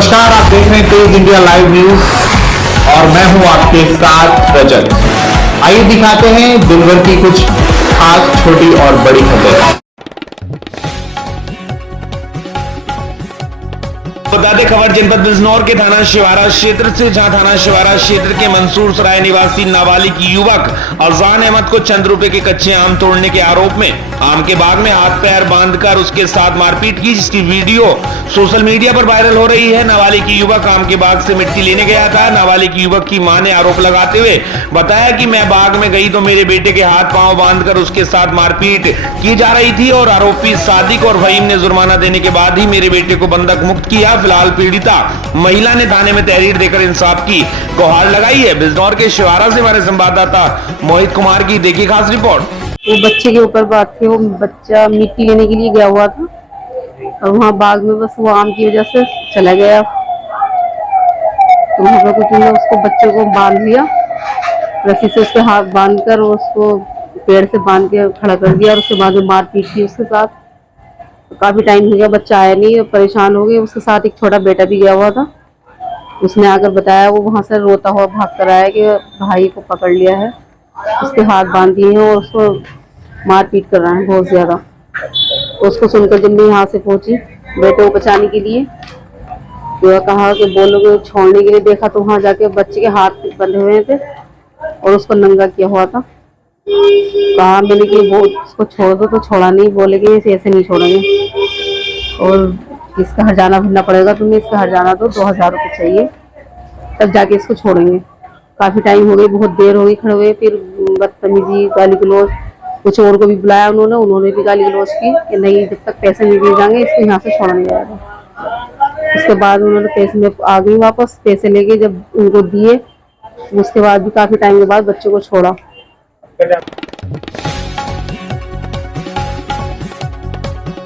नमस्कार, आप देख रहे हैं तेज इंडिया लाइव न्यूज और मैं हूं आपके साथ रजत। आइए दिखाते हैं दिन भर की कुछ खास छोटी और बड़ी खबरें। बता दें खबर जनपद बिजनौर के थाना शिवारा क्षेत्र से, जहां थाना शिवारा क्षेत्र के मंसूर सराय निवासी नाबालिग युवक अजान अहमद को चंद रुपए के कच्चे आम तोड़ने के आरोप में आम के बाग में हाथ पैर बांधकर उसके साथ मारपीट की, जिसकी वीडियो सोशल मीडिया पर वायरल हो रही है। नाबालिग युवक आम के बाग से मिट्टी लेने गया था। नाबालिग युवक की मां ने आरोप लगाते हुए बताया कि मैं बाग में गई तो मेरे बेटे के हाथ पांव बांधकर उसके साथ मारपीट की जा रही थी और आरोपी सादिक और फहीम ने जुर्माना देने के बाद ही मेरे बेटे को बंधक मुक्त किया। फिलहाल पीड़िता महिला ने थाने में तहरीर देकर इंसाफ की गुहार लगाई है। बिजनौर के शिवारा से हमारे संवाददाता मोहित कुमार की देखी खास रिपोर्ट। वो बच्चे के ऊपर बात थी। वो बच्चा मिट्टी लेने के लिए गया हुआ था और वहाँ बाग में बस वो आम की वजह से चला गया। तो वहाँ पर कुछ ने उसको बच्चे को बांध लिया, रस्सी से उसके हाथ बांधकर उसको पेड़ से बांध के खड़ा कर दिया और उसके बाद मारपीट की उसके साथ। काफी टाइम हो गया, बच्चा आया नहीं, परेशान हो गए। उसके साथ एक छोटा बेटा भी गया हुआ था। उसने आकर बताया, वो वहां से रोता हुआ भाग कर आया कि भाई को पकड़ लिया है, उसके हाथ बांध दिए हैं और उसको मारपीट कर रहा है बहुत ज्यादा। उसको सुनकर जब मैं यहाँ से पहुंची बेटे को बचाने के लिए, तो कहा कि बोलोगे छोड़ने के लिए, देखा तो वहां जाके बच्चे के हाथ बंधे हुए थे और उसको नंगा किया हुआ था। कहा मैंने कि वो उसको छोड़ दो, तो छोड़ा नहीं। बोले कि ऐसे नहीं छोड़ेंगे और इसका हर्जाना भरना पड़ेगा, तुम्हें इसका हर्जाना दो, 2000 रुपये चाहिए, तब जाके इसको छोड़ेंगे। काफी टाइम हो गई, बहुत देर हो गई खड़े हुए। फिर बदतमीजी, गाली गलौज, कुछ और को भी बुलाया उन्होंने भी गाली गलौज की कि नहीं, जब तक पैसे नहीं दिए जाएंगे इसको यहाँ से छोड़ा नहीं जाएगा। उसके बाद उन्होंने पैसे में आ गई वापस, पैसे लेके जब उनको दिए, उसके बाद भी काफी टाइम के बाद बच्चे को छोड़ा।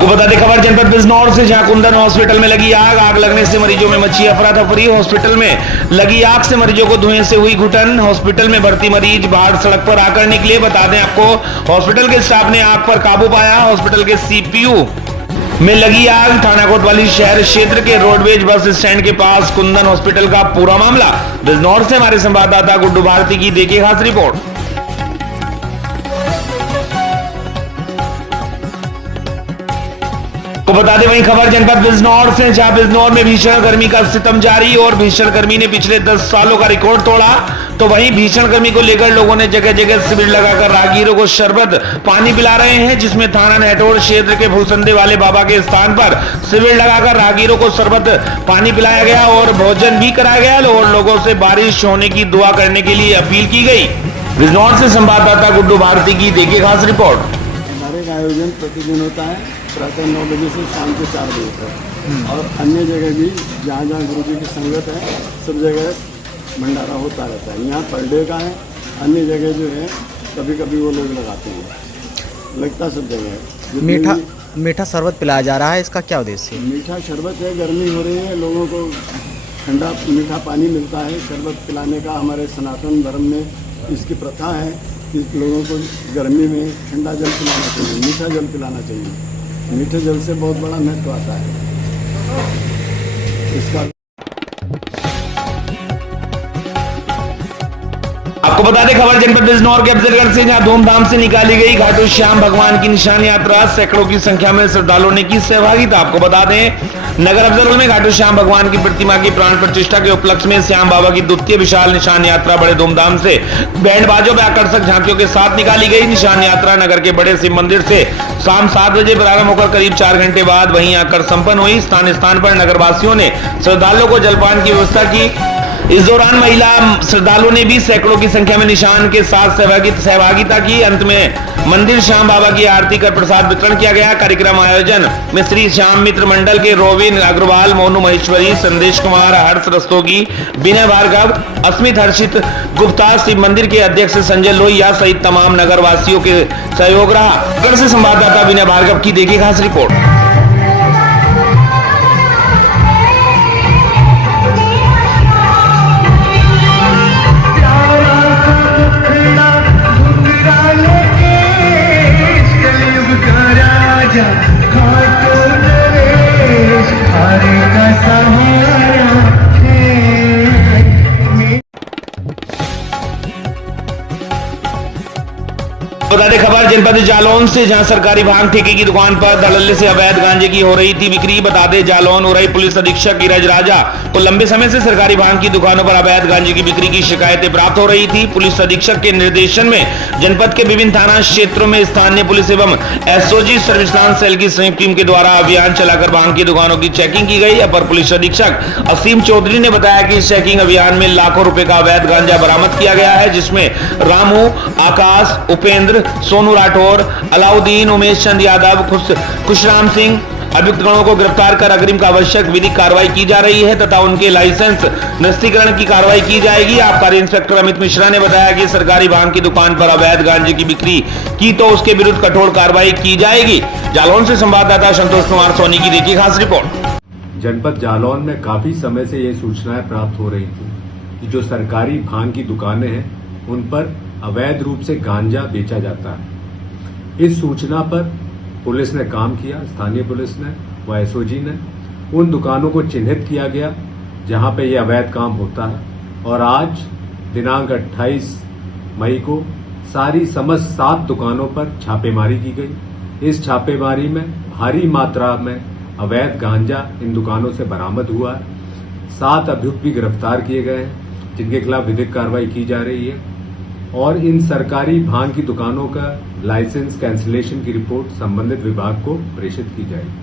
बता दें खबर जनपद बिजनौर से, जहां कुंदन हॉस्पिटल में लगी आग लगने से मरीजों में मची अफरा तफरी। हॉस्पिटल में लगी आग से मरीजों को धुएं से हुई घुटन। हॉस्पिटल में भर्ती मरीज बाहर सड़क पर आकर निकले। बता दें आपको, हॉस्पिटल के स्टाफ ने आग पर काबू पाया। हॉस्पिटल के सीपीयू में लगी आग थाना कोतवाली शहर क्षेत्र के रोडवेज बस स्टैंड के पास कुंदन हॉस्पिटल का पूरा मामला। बिजनौर से हमारे संवाददाता गुड्डू भारती की देखिए खास रिपोर्ट। तो बता दें वहीं खबर जनपद बिजनौर से, जहां बिजनौर में भीषण गर्मी का सितम जारी और भीषण गर्मी ने पिछले 10 सालों का रिकॉर्ड तोड़ा। तो वहीं भीषण गर्मी को लेकर लोगों ने जगह जगह शिविर लगाकर राहगीरों को शरबत पानी पिला रहे हैं, जिसमें थाना नेटोर क्षेत्र के भूसंदे वाले बाबा के स्थान पर शिविर लगाकर राहगीरों को शरबत पानी पिलाया गया और भोजन भी कराया गया और लोगों से बारिश होने की दुआ करने के लिए अपील की गई। बिजनौर से संवाददाता गुड्डू भारती की देखिए खास रिपोर्ट। हमारे का आयोजन प्रतिदिन होता है प्रातः 9 बजे से शाम के 4 बजे तक, और अन्य जगह भी जहाँ जहाँ गुरु जी की संगत है सब जगह भंडारा होता रहता है। यहाँ पर डे का है, अन्य जगह जो है कभी कभी वो लोग लगाते हैं, लगता सब जगह है। मीठा शरबत पिलाया जा रहा है, इसका क्या उद्देश्य है? मीठा शरबत है, गर्मी हो रही है, लोगों को ठंडा मीठा पानी मिलता है। शरबत पिलाने का हमारे सनातन धर्म में इसकी प्रथा है कि लोगों को गर्मी में ठंडा जल पिलाना चाहिए, मीठा जल पिलाना चाहिए। मीठे जल से बहुत बड़ा महत्व आता है इसका। आपको बता दें खबर जनपद बिजनौर के अफजलगढ़ से, जहां धूमधाम से निकाली गई घाटू श्याम भगवान की निशान यात्रा। सैकड़ों की संख्या में श्रद्धालुओं ने की सहभागिता। आपको बता दें नगर अफजलगढ़ में घाटू श्याम भगवान की प्रतिमा की प्राण प्रतिष्ठा के उपलक्ष्य में श्याम बाबा की द्वितीय विशाल निशान यात्रा बड़े धूमधाम से बैंड बाजों में आकर्षक झांकियों के साथ निकाली गई। निशान यात्रा नगर के बड़े शिव मंदिर से शाम 7 बजे प्रारंभ होकर करीब 4 घंटे बाद वहीं आकर संपन्न हुई। स्थान पर नगरवासियों ने श्रद्धालुओं को जलपान की व्यवस्था की। इस दौरान महिला श्रद्धालुओं ने भी सैकड़ों की संख्या में निशान के साथ सहभागिता की। अंत में मंदिर श्याम बाबा की आरती कर प्रसाद वितरण किया गया। कार्यक्रम आयोजन में श्री श्याम मित्र मंडल के रोविन अग्रवाल, मोनू महेश्वरी, संदेश कुमार, हर्ष रस्तोगी, विनय भार्गव, अस्मित हर्षित गुप्ता, शिव मंदिर के अध्यक्ष संजय लोहिया सहित तमाम नगर वासियों के सहयोग रहा। से संवाददाता विनय भार्गव की देखी खास रिपोर्ट। खाटू नरेश हरे का सहारा बता दें खबर जनपद जालौन से, जहां सरकारी भांग ठेके की दुकान पर धड़ल्ले से अवैध गांजे की हो रही थी बिक्री। बता दें जालौन उरई पुलिस अधीक्षक ईरज राजा को लंबे समय से सरकारी भांग की दुकानों पर अवैध गांजे की बिक्री की शिकायतें प्राप्त हो रही थी। पुलिस अधीक्षक के निर्देशन में जनपद के विभिन्न थाना क्षेत्रों में स्थानीय पुलिस एवं एसओजी सर्विलांस सेल की संयुक्त टीम के द्वारा अभियान चलाकर भांग की दुकानों की चेकिंग की गई। अपर पुलिस अधीक्षक असीम चौधरी ने बताया कि इस चेकिंग अभियान में लाखों रुपए का अवैध गांजा बरामद किया गया है, जिसमें रामू, आकाश, उपेंद्र, सोनू राठौर, अलाउद्दीन, उमेश चंद यादव, खुशराम सिंह अभियुक्त गणों को गिरफ्तार कर अग्रिम का आवश्यक विधिक कार्रवाई की जा रही है तथा उनके लाइसेंस निरस्तीकरण की कार्रवाई की जाएगी। आबकारी इंस्पेक्टर अमित मिश्रा ने बताया कि सरकारी भांग की दुकान पर अवैध गांजे की बिक्री की तो उसके विरुद्ध कठोर कार्रवाई की जाएगी। जालौन से संवाददाता संतोष कुमार सोनी की देखिए खास रिपोर्ट। जनपद जालौन में काफी समय से ये सूचनाएं प्राप्त हो रही थी कि जो सरकारी भांग की दुकानें हैं उन पर अवैध रूप से गांजा बेचा जाता है। इस सूचना पर पुलिस ने काम किया, स्थानीय पुलिस ने व एसओजी ने उन दुकानों को चिन्हित किया गया जहां पे ये अवैध काम होता है, और आज दिनांक 28 मई को सारी समस्त 7 दुकानों पर छापेमारी की गई। इस छापेमारी में भारी मात्रा में अवैध गांजा इन दुकानों से बरामद हुआ है। 7 अभियुक्त भी गिरफ्तार किए गए हैं जिनके खिलाफ विधिक कार्रवाई की जा रही है, और इन सरकारी भांग की दुकानों का लाइसेंस कैंसिलेशन की रिपोर्ट संबंधित विभाग को प्रेषित की जाएगी।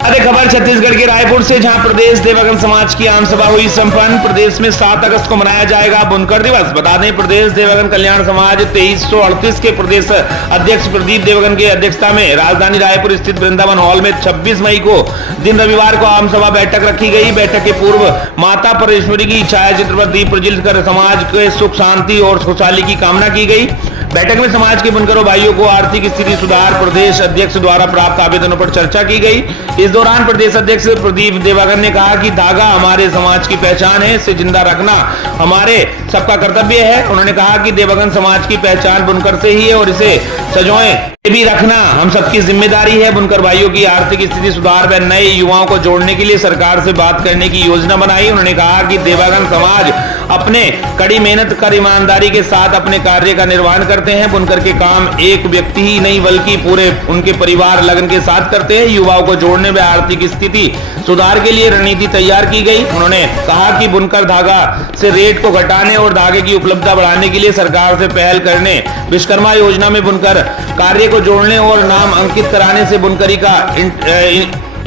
अरे खबर छत्तीसगढ़ के रायपुर से, जहां प्रदेश देवगन समाज की आम सभा हुई संपन्न। प्रदेश में 7 अगस्त को मनाया जाएगा बुनकर दिवस। बता दें प्रदेश देवगन कल्याण समाज 2338 के प्रदेश अध्यक्ष प्रदीप देवगन की अध्यक्षता में राजधानी रायपुर स्थित वृंदावन हॉल में 26 मई को दिन रविवार को आम सभा बैठक रखी गई। बैठक के पूर्व माता परमेश्वरी की छायाचित्र पर दीप प्रज्वलित कर समाज के सुख शांति और खुशहाली की कामना की गई। बैठक में समाज के बुनकरों भाइयों को आर्थिक स्थिति सुधार प्रदेश अध्यक्ष द्वारा प्राप्त आवेदनों पर चर्चा की गई। इस दौरान प्रदेश अध्यक्ष प्रदीप देवगन ने कहा कि धागा हमारे समाज की पहचान है, इसे जिंदा रखना हमारे सबका कर्तव्य है। उन्होंने कहा कि देवगन समाज की पहचान बुनकर से ही है और इसे सजोए भी रखना हम सबकी जिम्मेदारी है। बुनकर भाइयों की आर्थिक स्थिति सुधार व नए युवाओं को जोड़ने के लिए सरकार से बात करने की योजना बनाई। उन्होंने कहा कि देवगन समाज अपने कड़ी मेहनत कर ईमानदारी के साथ अपने कार्य का निर्वहन करते हैं। बुनकर के काम एक व्यक्ति ही नहीं बल्कि पूरे उनके परिवार लगन के साथ करते हैं। युवाओं को जोड़ने व आर्थिक स्थिति सुधार के लिए रणनीति तैयार की गई। उन्होंने कहा कि बुनकर धागा से रेट को घटाने और धागे की उपलब्धता बढ़ाने के लिए सरकार से पहल करने, विश्वकर्मा योजना में बुनकर कार्य को जोड़ने और नाम अंकित कराने से बुनकरी का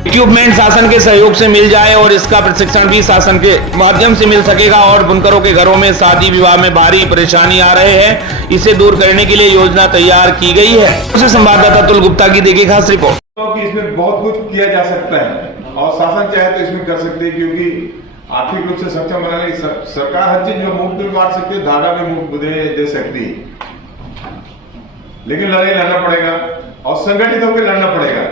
इक्विपमेंट शासन के सहयोग से मिल जाए और इसका प्रशिक्षण भी शासन के माध्यम से मिल सकेगा। और बुनकरों के घरों में शादी विवाह में भारी परेशानी आ रहे हैं, इसे दूर करने के लिए योजना तैयार की गई है। उसे संवाददाता अतुल गुप्ता की देखिए खास रिपोर्ट। कि इसमें बहुत कुछ किया जा सकता है और शासन चाहे तो इसमें कर सकते हैं, क्योंकि आर्थिक रूप से सक्षम बनाने सरकार हर चीज जो मुफ्त में बांट सकती है, धागा भी मुफ्त दे सकती है, लेकिन लड़ाई लड़ना पड़ेगा और संगठित होकर लड़ना पड़ेगा।